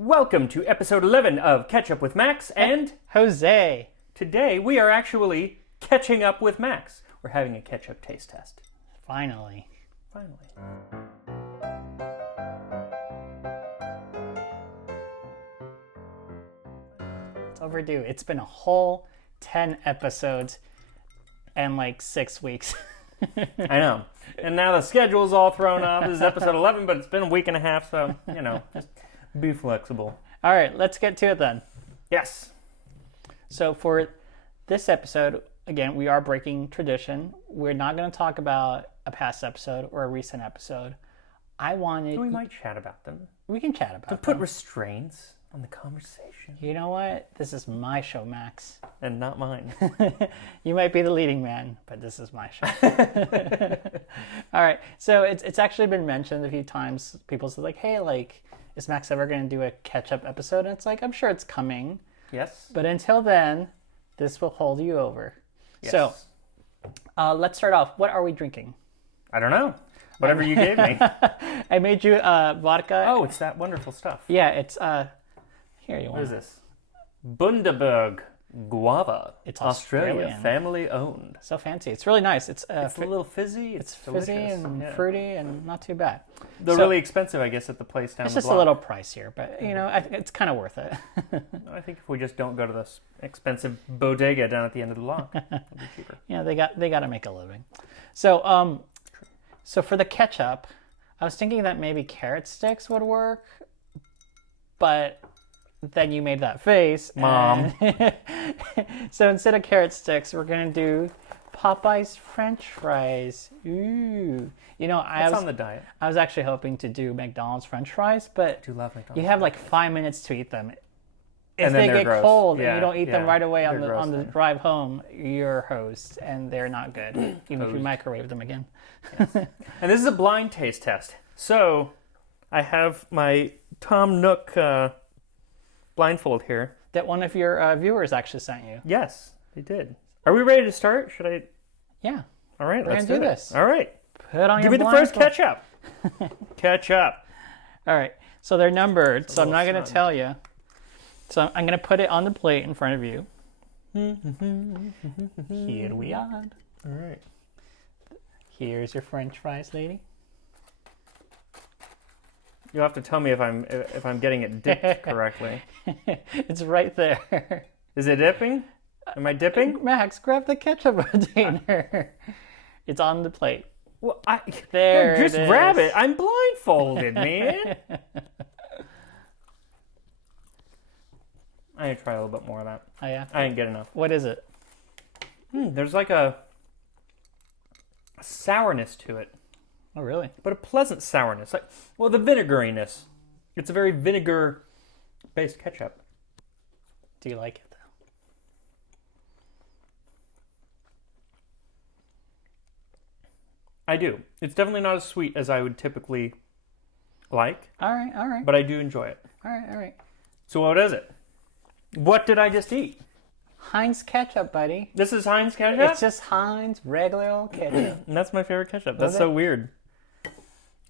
Welcome to episode 11 of Ketchup with Max and Jose. Today we are actually catching up with Max. We're having a ketchup taste test. Finally. It's overdue. It's been a whole 10 episodes and like 6 weeks. I know. And now the schedule's all thrown off. This is episode 11, but it's been a week and a half, so, just be flexible. All right, let's get to it then. Yes. So for this episode, again, we are breaking tradition. We're not going to talk about a past episode or a recent episode. We might chat about them. We can chat about them. Put restraints on the conversation. You know what? This is my show, Max. And not mine. You might be the leading man, but this is my show. All right. So it's actually been mentioned a few times. People say, like, hey, like, is Max ever going to do a catch-up episode? And it's like, I'm sure it's coming. Yes. But until then, this will hold you over. Yes. So let's start off. What are we drinking? I don't know. Whatever you gave me. I made you vodka. Oh, it's that wonderful stuff. Yeah, it's... Here, you want What is this? Bundaberg Guava. It's Australia, Australian. family owned. So fancy. It's really nice. It's It's a little fizzy. it's delicious. fizzy and Yeah. fruity and not too bad. They're So- really expensive, I guess, at the place down It's the just block. a little pricier, but it's kind of worth it. I think if we just don't go to this expensive bodega down at the end of the block, it'll be cheaper. They got to make a living. So so for the ketchup, I was thinking that maybe carrot sticks would work, but then you made that face, Mom. So instead of carrot sticks, we're gonna do Popeye's French fries. Ooh, It's on the diet. I was actually hoping to do McDonald's French fries, but I do love McDonald's. you have like 5 minutes to eat them. If And then they they're get gross. cold Yeah, and you don't eat them yeah, right away on they're the gross then. drive home, you're host, and they're not good. Even if you microwave them again. And this is a blind taste test. So I have my Tom Nook blindfold here. That one of your viewers actually sent you. Yes, they did. Are we ready to start? Should I? Yeah. All right, We're let's gonna do it. this. All right. Put on Give your me the first blindfold. ketchup. Ketchup. All right. So they're numbered, so I'm not little going to sun. tell you. So I'm going to put it on the plate in front of you. Here we are. All right. Here's your French fries, lady. You'll have to tell me if I'm getting it dipped correctly. It's right there. Is it dipping? Am I dipping? Max, grab the ketchup container. It's on the plate. Well, There just it grab is. it. I'm blindfolded, man. I need to try a little bit more of that. Oh, yeah? I didn't get enough. What is it? There's like a sourness to it, Oh, really? but a pleasant sourness. Like, well, the vinegariness. It's a very vinegar-based ketchup. Do you like it, though? I do. It's definitely not as sweet as I would typically like, All right. but I do enjoy it. All right. So what is it? What did I just eat? Heinz ketchup, buddy. This is Heinz ketchup? It's just Heinz regular old ketchup. And that's my favorite ketchup. That's Is so it? weird.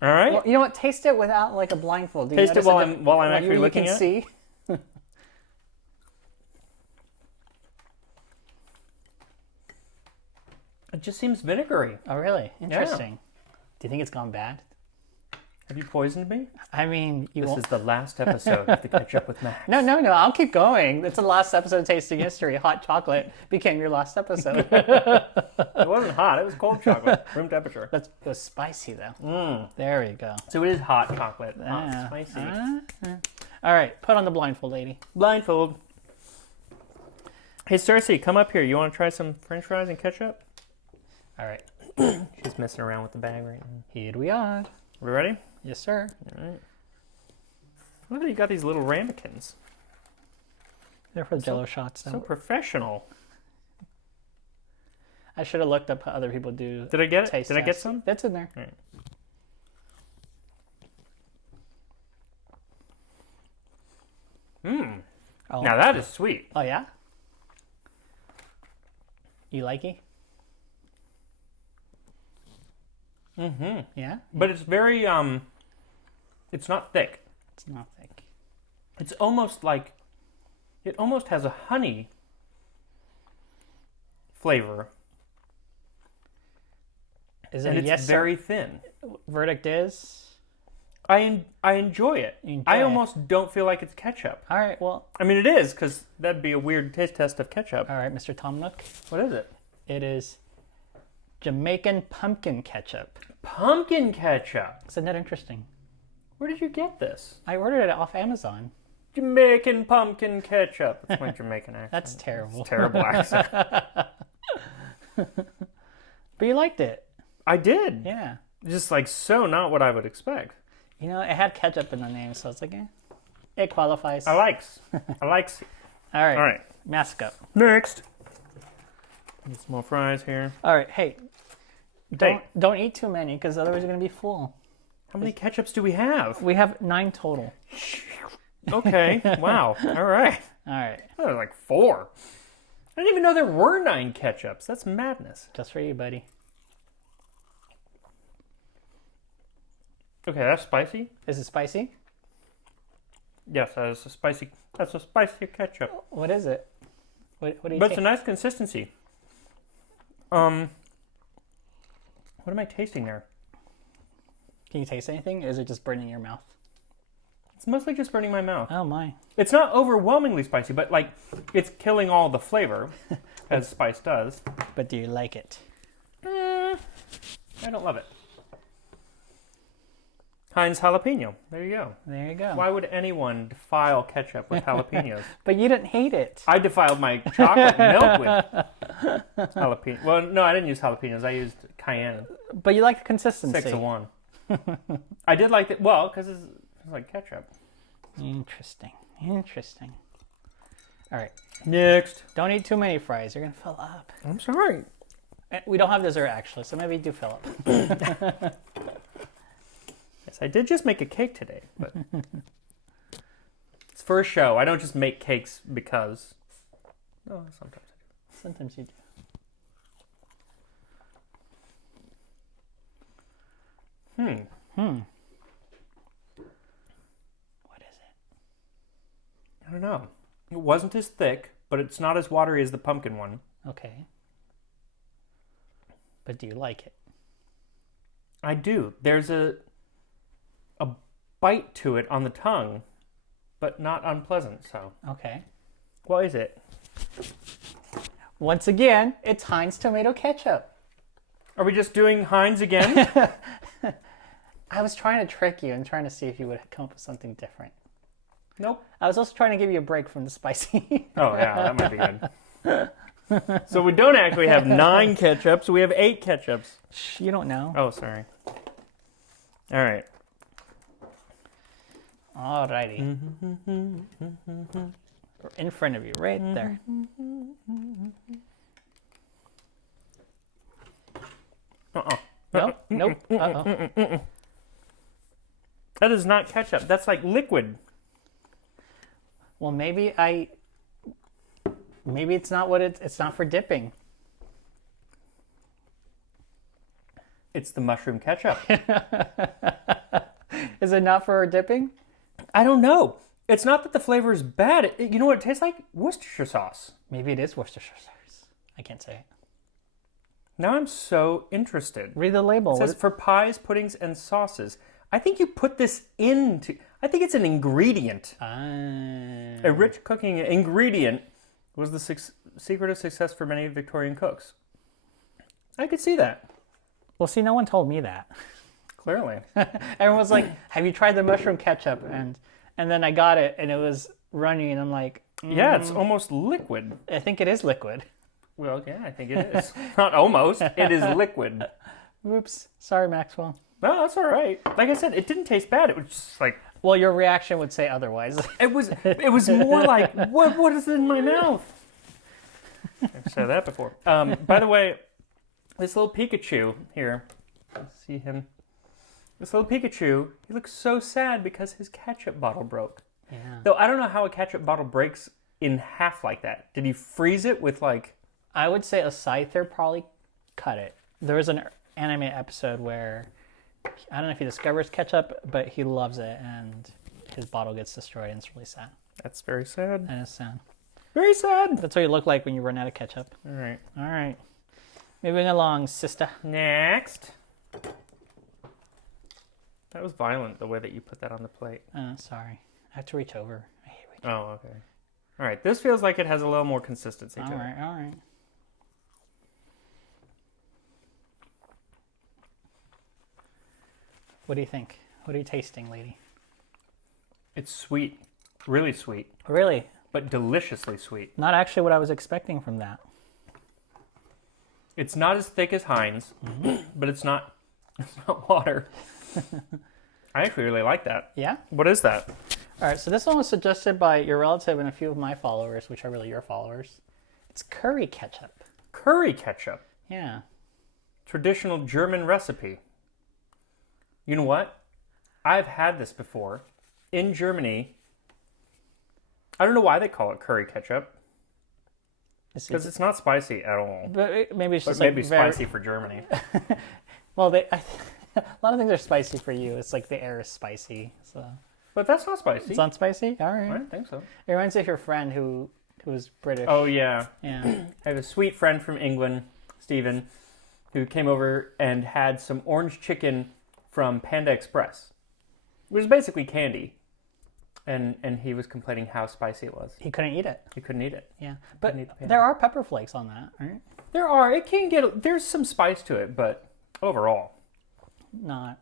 All right. Well, you know what? Taste it without like a blindfold. Do you Taste it notice while that I'm actually you looking can at it? see? It just seems vinegary. Oh, really? Interesting. Do you think it's gone bad? Have you poisoned me? I mean, you This won't. is the last episode of the Ketchup with Max. No. I'll keep going. It's the last episode of Tasting History. Hot chocolate became your last episode. It wasn't hot. It was cold chocolate, room temperature. It was spicy though. There we go. So it is hot chocolate. Hot, Yeah. spicy. All right, put on the blindfold, lady. Blindfold. Hey, Cersei, come up here. You want to try some French fries and ketchup? All right, She's messing around with the bag right now. here we are. We ready? Yes, sir. All right. Look at you got these little ramekins. They're for Jello shots. So professional. I should have looked up how other people do. Did I get it? Taste Did I get tests. some? That's in there. All right. Oh. Now that is sweet. Oh yeah. You like it? Yeah. But it's very, it's not thick. It's not thick. It's almost like, it almost has a honey flavor. Is it And a it's yes? very thin. Verdict is. I enjoy it. You enjoy I it. almost don't feel like it's ketchup. All right. Well. I mean, it is, because that'd be a weird taste test of ketchup. All right, Mr. Tom Nook. What is it? It is Jamaican pumpkin ketchup. Pumpkin ketchup. Isn't that interesting? Where did you get this? I ordered it off Amazon. Jamaican pumpkin ketchup. That's my Jamaican accent. That's terrible. It's a terrible accent. But you liked it. I did. Yeah. Just like so not what I would expect. You know, it had ketchup in the name, so it's like, it qualifies. I likes. All right. All right. Mask up. Next. Get some more fries here. All right. Hey, don't eat too many because otherwise you're going to be full. How many ketchups do we have? We have 9 total. Okay. Wow. All right. All right. Oh, there's like 4. I didn't even know there were 9 ketchups. That's madness. Just for you, buddy. Okay, that's spicy. Is it spicy? Yes, that's a spicy. That's a spicy ketchup. What is it? What do you But it's taste? a nice consistency. What am I tasting there? Can you taste anything? Or is it just burning your mouth? It's mostly just burning my mouth. Oh my. It's not overwhelmingly spicy, but like it's killing all the flavor, as spice does. But do you like it? I don't love it. Heinz jalapeno. There you go. There you go. Why would anyone defile ketchup with jalapenos? But you didn't hate it. I defiled my chocolate milk with jalapeno. Well, no, I didn't use jalapenos. I used cayenne. But you like the consistency. 6 of 1. I did like it. Well, because it's like ketchup. Interesting. Interesting. All right. Next. Don't eat too many fries. You're going to fill up. I'm sorry. We don't have dessert, actually, so maybe do fill up. Yes, I did just make a cake today, but it's for a show. I don't just make cakes because. Oh, sometimes I do. Sometimes you do. What is it? I don't know. It wasn't as thick, but it's not as watery as the pumpkin one. Okay. But do you like it? I do. There's a bite to it on the tongue, but not unpleasant, so. Okay. What is it? Once again, it's Heinz tomato ketchup. Are we just doing Heinz again? I was trying to trick you and trying to see if you would come up with something different. Nope. I was also trying to give you a break from the spicy. Oh, yeah, that might be good. So we don't actually have 9 ketchups, we have 8 ketchups. Shh, you don't know. Oh, sorry. All right. Alrighty. In front of you, right there. Nope. Uh-oh. That is not ketchup. That's like liquid. Well, maybe it's not what it's not for dipping. It's the mushroom ketchup. Is it not for dipping? I don't know. It's not that the flavor is bad. You know what it tastes like? Worcestershire sauce. Maybe it is Worcestershire sauce. I can't say it. Now I'm so interested. Read the label. It says for pies, puddings, and sauces. I think you put this into... I think it's an ingredient. A rich cooking ingredient was the secret of success for many Victorian cooks. I could see that. Well, see, no one told me that. Clearly. Everyone was like, have you tried the mushroom ketchup? And then I got it, and it was runny, and I'm like... Yeah, it's almost liquid. I think it is liquid. Well, yeah, I think it is. Not almost. It is liquid. Oops. Sorry, Maxwell. No, that's all right. Like I said, it didn't taste bad. It was just like... Well, your reaction would say otherwise. It was more like, what is in my mouth? I've said that before. By the way, this little Pikachu here, see him? This little Pikachu, he looks so sad because his ketchup bottle broke. Yeah. Though I don't know how a ketchup bottle breaks in half like that. Did he freeze it with like... I would say a scyther probably cut it. There was an anime episode where, I don't know if he discovers ketchup, but he loves it, and his bottle gets destroyed, and it's really sad. That's very sad. That is sad. Very sad. That's what you look like when you run out of ketchup. All right. All right. Moving along, sister. Next. That was violent, the way that you put that on the plate. Sorry. I have to reach over. I hate reaching. Oh, okay. All right. This feels like it has a little more consistency to it. All right. What do you think? What are you tasting, lady? It's sweet. Really sweet. Really? But deliciously sweet. Not actually what I was expecting from that. It's not as thick as Heinz, but it's not water. I actually really like that. Yeah? What is that? All right, so this one was suggested by your relative and a few of my followers, which are really your followers. It's curry ketchup. Curry ketchup. Yeah. Traditional German recipe. You know what? I've had this before. In Germany, I don't know why they call it curry ketchup. Because it's not spicy at all. But maybe it's just maybe spicy for Germany. Well, a lot of things are spicy for you. It's like the air is spicy. So. But that's not spicy. It's not spicy? All right. I don't think so. It reminds me of your friend who was British. Oh, yeah. Yeah. I have a sweet friend from England, Stephen, who came over and had some orange chicken from Panda Express. It was basically candy. And he was complaining how spicy it was. He couldn't eat it. He couldn't eat it. Yeah. But eat the there are pepper flakes on that, right? There's some spice to it, but overall, it's not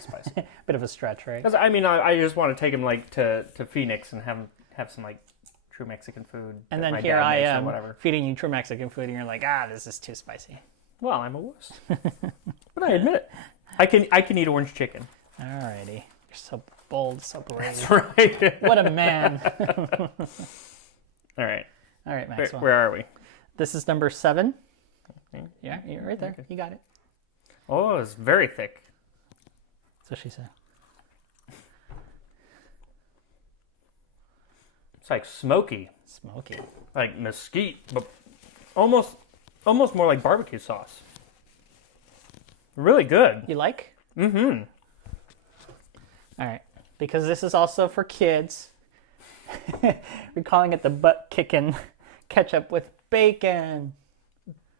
spicy. Bit of a stretch, right? 'Cause, I mean, I just want to take him like to Phoenix and have some like true Mexican food. And that then my here dad I makes or am whatever. feeding you true Mexican food, and you're like, this is too spicy. Well, I'm a wuss. But I admit it. I can eat orange chicken. Alrighty. You're so bold, so brave. That's right. What a man. All right. All right, Maxwell. Where are we? This is number 7. Okay. Yeah, you're right there. Okay. You got it. Oh, it's very thick. That's what she said. It's like smoky, Smoky. like mesquite, but almost more like barbecue sauce. Really good. You like? Mm-hmm. All right. Because this is also for kids. We're calling it the butt-kicking ketchup with bacon.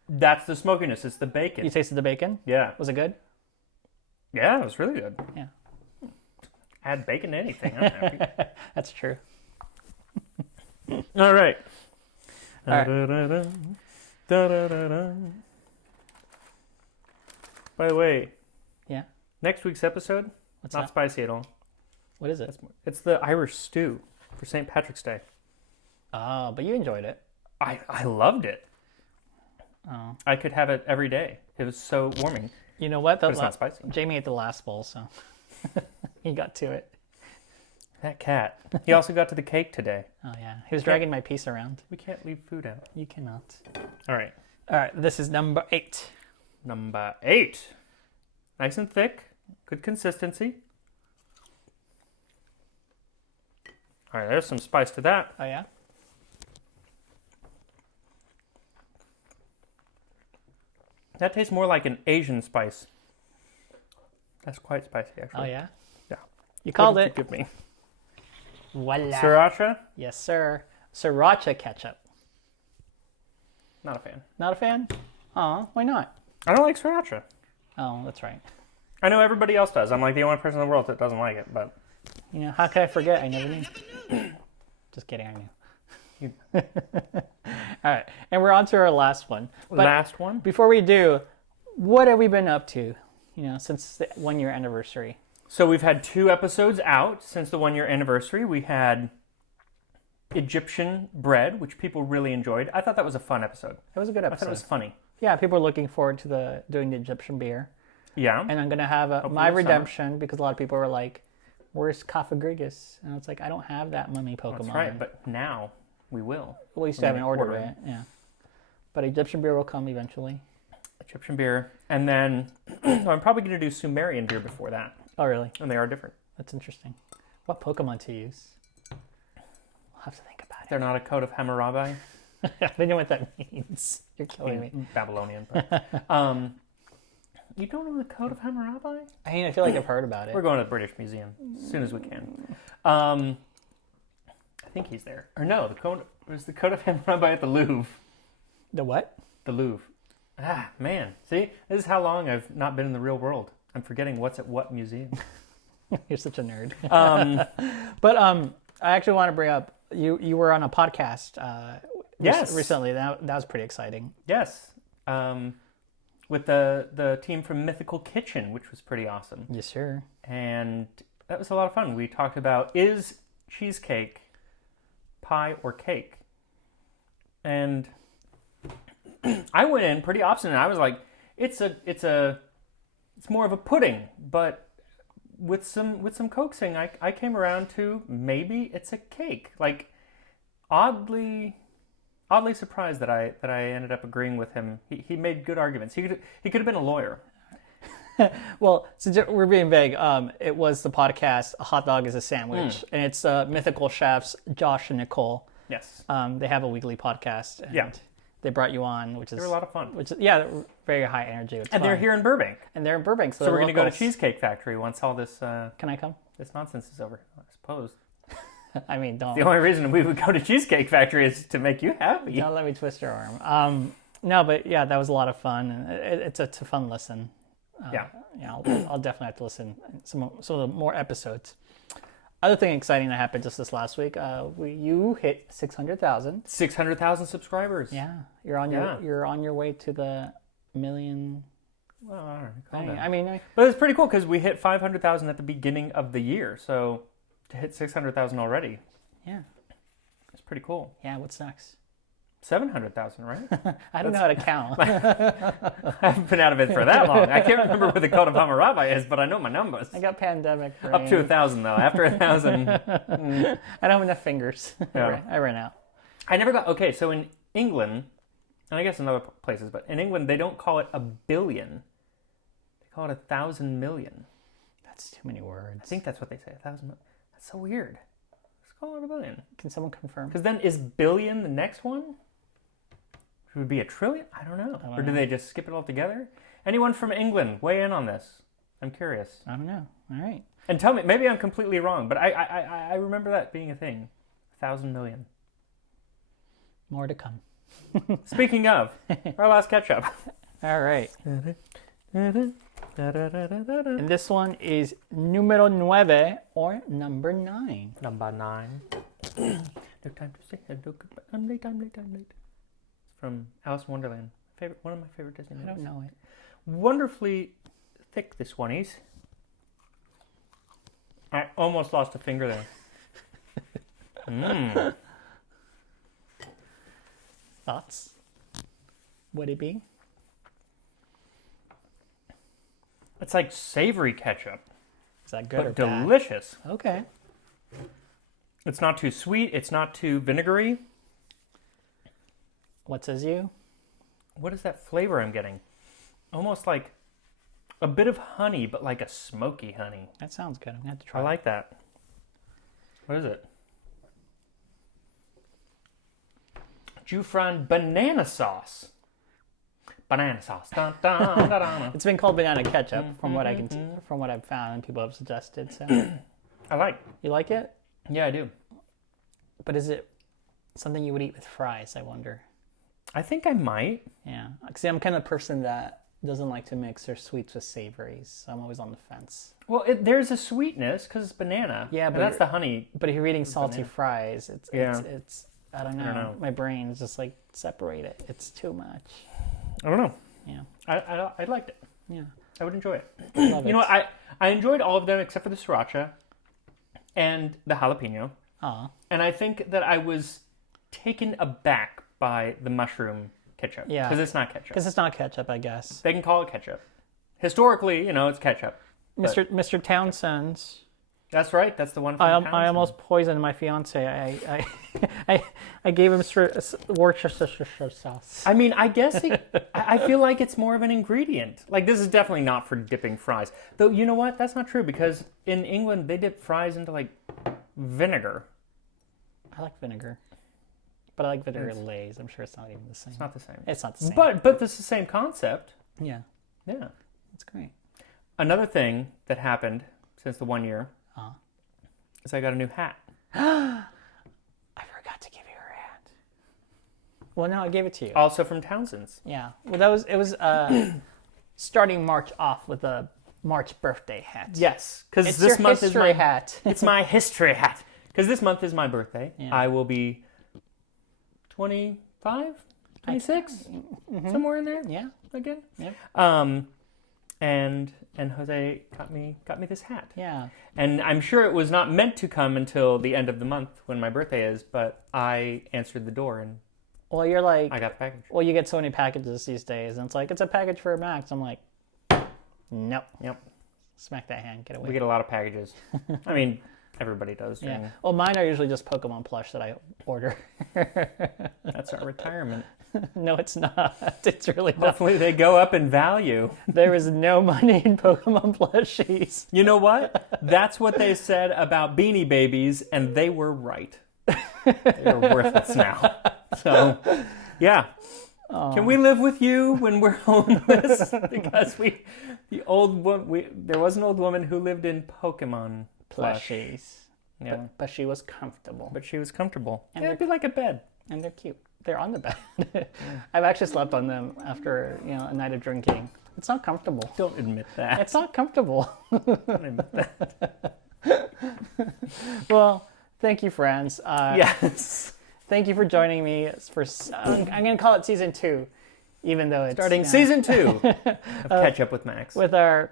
That's the smokiness. It's the bacon. You tasted the bacon? Yeah. Was it good? Yeah, it was really good. Yeah. Add bacon to anything. I'm happy. That's true. All right. All right. Da-da-da-da. By the way, Yeah. next week's episode, What's not that? spicy at all. What is it? It's the Irish stew for St. Patrick's Day. Oh, but you enjoyed it. I loved it. Oh. I could have it every day. It was so warming. You know what? But it's not spicy. Jamie ate the last bowl, so he got to it. That cat. He also got to the cake today. Oh, yeah. He was dragging my piece around. We can't leave food out. You cannot. All right. All right, this is number 8. Number 8. Nice and thick. Good consistency. All right, there's some spice to that. Oh, yeah? That tastes more like an Asian spice. That's quite spicy, actually. Oh, yeah? Yeah. You called What it. did you give me? Voila. Sriracha? Yes, sir. Sriracha ketchup. Not a fan. Not a fan? Aw, why not? I don't like sriracha. Oh, that's right. I know everybody else does. I'm like the only person in the world that doesn't like it, but You know, how could I forget? I never knew. Just kidding, I knew. All right, and we're on to our last one. But last one? before we do, what have we been up to, since the 1-year anniversary? So we've had 2 episodes out since the 1-year anniversary. We had Egyptian bread, which people really enjoyed. I thought that was a fun episode. It was a good I episode. thought it was funny. Yeah, people are looking forward to doing the Egyptian beer. Yeah. And I'm going to have Hopefully my this redemption, because a lot of people were like, where's Kafagrigus? And it's like, I don't have that mummy Pokemon. That's right, but now we will. Well, you still We're haven't gonna ordered order it. Yeah. But Egyptian beer will come eventually. Egyptian beer. And then I'm probably going to do Sumerian beer before that. Oh, really? And they are different. That's interesting. What Pokemon to use? We'll have to think about it. They're not a coat of Hammurabi. I don't know what that means. You're killing me. Babylonian. But, You don't know the Code of Hammurabi? I mean, I feel like I've heard about it. We're going to the British Museum as soon as we can. I think he's there. Or no, there's the Code of Hammurabi at the Louvre. The what? The Louvre. Ah, man. See? This is how long I've not been in the real world. I'm forgetting what's at what museum. You're such a nerd. But I actually want to bring up, you were on a podcast Yes. recently. That was pretty exciting. Yes. With the team from Mythical Kitchen, which was pretty awesome. Yes, sir. And that was a lot of fun. We talked about, is cheesecake pie or cake? And I went in pretty obstinate. I was like, it's more of a pudding, but with some coaxing, I came around to maybe it's a cake. Like, oddly surprised that I ended up agreeing with him. He made good arguments. He could have been a lawyer. Well, since we're being vague, it was the podcast "A Hot Dog is a Sandwich," and it's Mythical chefs Josh and Nicole. Yes. They have a weekly podcast. And they brought you on, which is... They're a lot of fun. They're very high energy. It's and fun. They're here in Burbank. And they're in Burbank, so we're going to go to Cheesecake Factory once all this... Can I come? This nonsense is over, I suppose. I mean, don't... The only reason we would go to Cheesecake Factory is to make you happy. Don't let me twist your arm. No, but yeah, that was a lot of fun. And it's a fun listen. I'll definitely have to listen some of the more episodes. Other thing exciting that happened just this last week, you hit 600,000. 600,000 subscribers. Yeah, you're on your way to the million. Well, I don't know. I mean, but it's pretty cool because we hit 500,000 at the beginning of the year. So to hit 600,000 already, yeah, it's pretty cool. Yeah, what's next? 700,000, right? I don't know how to count. I haven't been out of it for that long. I can't remember what the Code of Hammurabi is, but I know my numbers. I got pandemic brain. Up to 1,000 though. After 1,000, I don't have enough fingers. Yeah. I ran out. I never got. Okay, so in England, and I guess in other places, but in England they don't call it a billion. They call it 1,000 million. That's too many words. I think that's what they say. 1,000. That's so weird. Let's call it a billion. Can someone confirm? Because then is billion the next one? Which would be a trillion? I don't know. Or do they just skip it all together? Anyone from England, weigh in on this. I'm curious. I don't know. All right. And tell me, maybe I'm completely wrong, but I remember that being a thing. 1,000 million. More to come. Speaking of, our last ketchup. All right. And this one is numero 9 or number 9. Number 9. No time to say hello, goodbye. I'm late. It's from Alice in Wonderland. One of my favorite Disney movies. I don't know it. Wonderfully thick, this one is. I almost lost a finger there. Thoughts? Would it be? It's like savory ketchup. Is that good or but bad? Delicious. Okay. It's not too sweet. It's not too vinegary. What says you? What is that flavor I'm getting? Almost like a bit of honey, but like a smoky honey. That sounds good. I'm going to have to try I like that. What is it? Jufran banana sauce. Banana sauce. Dun, dun, dun, dun. It's been called banana ketchup from what I can from what I've found and people have suggested. So I like. You like it? Yeah, I do. But is it something you would eat with fries, I wonder? I think I might. Yeah. See, I'm kind of the person that doesn't like to mix their sweets with savories. So I'm always on the fence. Well, there's a sweetness because it's banana. Yeah, but that's the honey. But if you're eating salty fries, it's I don't know. I don't know. My brain's just like separate it. It's too much. I don't know. Yeah. I liked it. Yeah. I would enjoy it. Love you know what? I enjoyed all of them except for the Sriracha and the jalapeno. Aw. And I think that I was taken aback by the mushroom ketchup. Yeah. Because it's not ketchup. Because it's not ketchup, I guess. They can call it ketchup. Historically, it's ketchup. Mr. Townsend's. That's right. That's the one from Townsend. I almost poisoned my fiance. I gave him Worcestershire sauce. I mean, I guess I feel like it's more of an ingredient. Like, this is definitely not for dipping fries. Though, you know what? That's not true because in England, they dip fries into, like, vinegar. I like vinegar. But I like vinegar Lay's. I'm sure it's not even the same. It's not the same. It's not the same. But it's the same concept. Yeah. Yeah. That's great. Another thing that happened since the 1 year is I got a new hat. I forgot to give you a hat. Well, no, I gave it to you. Also from Townsend's. Yeah. Well, it was starting March off with a March birthday hat. Yes, because It's this your month is history my hat. It's my history hat. Because this month is my birthday. Yeah. I will be 25, 26, somewhere in there. Yeah. Again. Yeah. And Jose got me this hat. Yeah. And I'm sure it was not meant to come until the end of the month when my birthday is, but I answered the door and Well, you're like, I got the package. well, you get so many packages these days, and it's like, it's a package for Max. I'm like, nope. Yep. Smack that hand, get away. We get a lot of packages. I mean, everybody does. Yeah. Well, mine are usually just Pokemon plush that I order. That's our retirement. No, it's not. It's really not. Hopefully they go up in value. There is no money in Pokemon plushies. You know what? That's what they said about Beanie Babies, and they were right. They're worthless now. So, yeah. Can we live with you when we're homeless? Because there was an old woman who lived in Pokemon plush. Plushies. Yeah. But she was comfortable. But she was comfortable. And Yeah, it'd be like a bed. And they're cute. They're on the bed. I've actually slept on them after, a night of drinking. It's not comfortable. Don't admit that. It's not comfortable. Don't admit that. Well, thank you, friends. Yes. Thank you for joining me for, I'm going to call it season 2, even though it's... Starting season 2 of Catch Up with Max. With our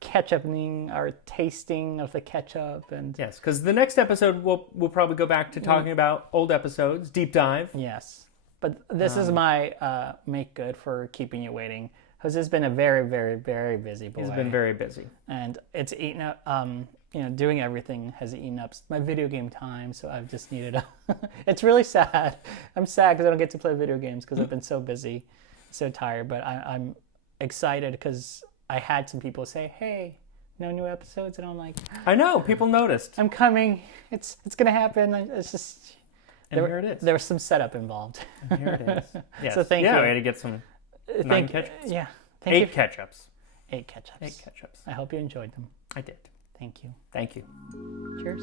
ketchuping, our tasting of the ketchup, and... Yes, because the next episode, we'll probably go back to talking about old episodes, deep dive. Yes. But this is my make good for keeping you waiting. Jose's been a very, very, very busy boy. He's been very busy. And it's eaten up, doing everything has eaten up my video game time, so I've just needed it's really sad. I'm sad because I don't get to play video games because I've been so busy, so tired. But I'm excited because I had some people say, hey, no new episodes. And I'm like... I know, people noticed. I'm coming. It's going to happen. It's just... And here it is. There was some setup involved. And here it is. Yes. So thank you. Yeah, we had to get some 9 ketchups. Yeah. 8 ketchups. 8 ketchups. 8 ketchups. I hope you enjoyed them. I did. Thank you. Thank you. Cheers.